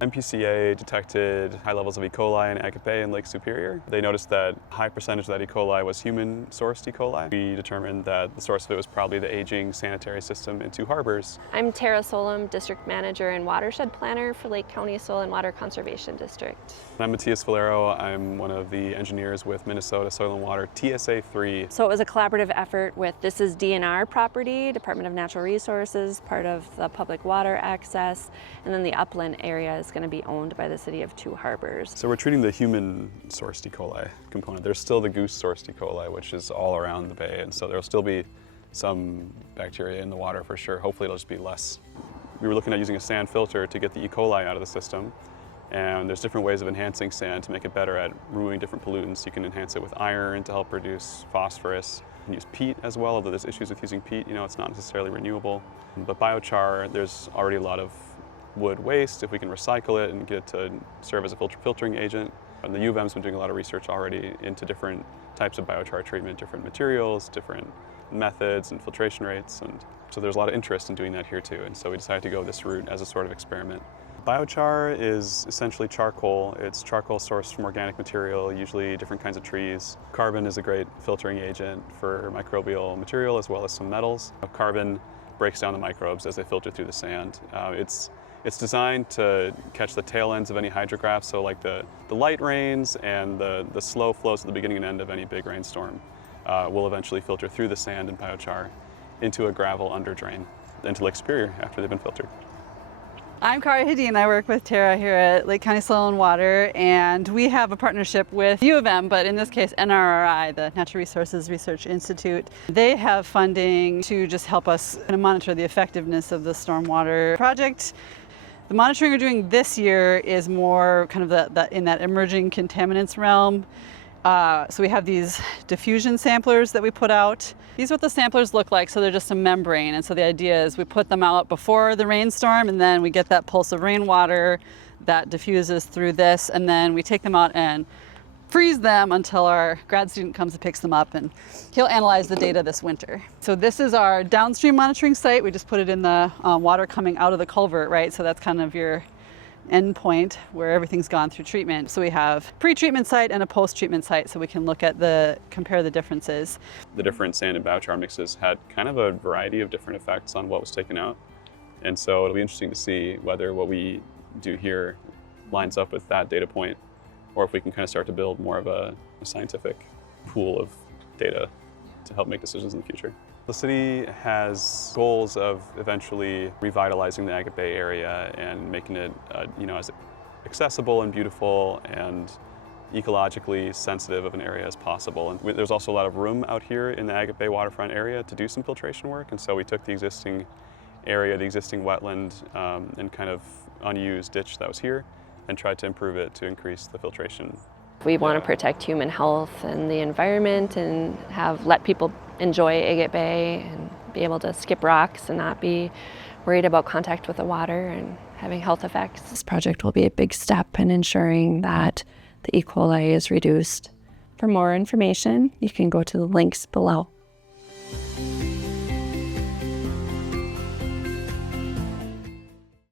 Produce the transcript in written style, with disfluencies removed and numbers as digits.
MPCA detected high levels of E. coli and agape in Lake Superior. They noticed that a high percentage of that E. coli was human-sourced E. coli. We determined that the source of it was probably the aging sanitary system in 2 harbors. I'm Tara Solem, District Manager and Watershed Planner for Lake County Soil and Water Conservation District. I'm Matthias Valero. I'm one of the engineers with Minnesota Soil and Water TSA 3. So it was a collaborative effort with, this is DNR property, Department of Natural Resources, part of the public water access, and then the upland area is going to be owned by the city of 2 harbors. So we're treating the human-sourced E. coli component. There's still the goose-sourced E. coli, which is all around the bay, and so there'll still be some bacteria in the water for sure. Hopefully it'll just be less. We were looking at using a sand filter to get the E. coli out of the system, and there's different ways of enhancing sand to make it better at removing different pollutants. You can enhance it with iron to help reduce phosphorus. You can use peat as well, although there's issues with using peat. You know, it's not necessarily renewable. But biochar, there's already a lot of wood waste. If we can recycle it and get it to serve as a filtering agent. And the U of M's been doing a lot of research already into different types of biochar treatment, different materials, different methods and filtration rates. And so there's a lot of interest in doing that here too. And so we decided to go this route as a sort of experiment. Biochar is essentially charcoal. It's charcoal sourced from organic material, usually different kinds of trees. Carbon is a great filtering agent for microbial material as well as some metals. Carbon breaks down the microbes as they filter through the sand. It's designed to catch the tail ends of any hydrographs, so like the light rains and the slow flows at the beginning and end of any big rainstorm will eventually filter through the sand and biochar into a gravel under drain into Lake Superior after they've been filtered. I'm Kara Hidi and I work with Tara here at Lake County Soil and Water, and we have a partnership with U of M, but in this case NRRI, the Natural Resources Research Institute. They have funding to just help us monitor the effectiveness of the stormwater project. The monitoring we're doing this year is more kind of in that emerging contaminants realm. So we have these diffusion samplers that we put out. These are what the samplers look like, so they're just a membrane. And so the idea is we put them out before the rainstorm, and then we get that pulse of rainwater that diffuses through this, and then we take them out and freeze them until our grad student comes and picks them up, and he'll analyze the data this winter. So this is our downstream monitoring site. We just put it in the water coming out of the culvert, right? So that's kind of your end point where everything's gone through treatment. So we have pre-treatment site and a post-treatment site, so we can look at compare the differences. The different sand and biochar mixes had kind of a variety of different effects on what was taken out. And so it'll be interesting to see whether what we do here lines up with that data point, or if we can kind of start to build more of a scientific pool of data to help make decisions in the future. The city has goals of eventually revitalizing the Agape area and making it as accessible and beautiful and ecologically sensitive of an area as possible. And there's also a lot of room out here in the Agape waterfront area to do some filtration work, and so we took the existing area, the existing wetland and kind of unused ditch that was here, and tried to improve it to increase the filtration. We want to protect human health and the environment and let people enjoy Agate Bay and be able to skip rocks and not be worried about contact with the water and having health effects. This project will be a big step in ensuring that the E. coli is reduced. For more information, you can go to the links below.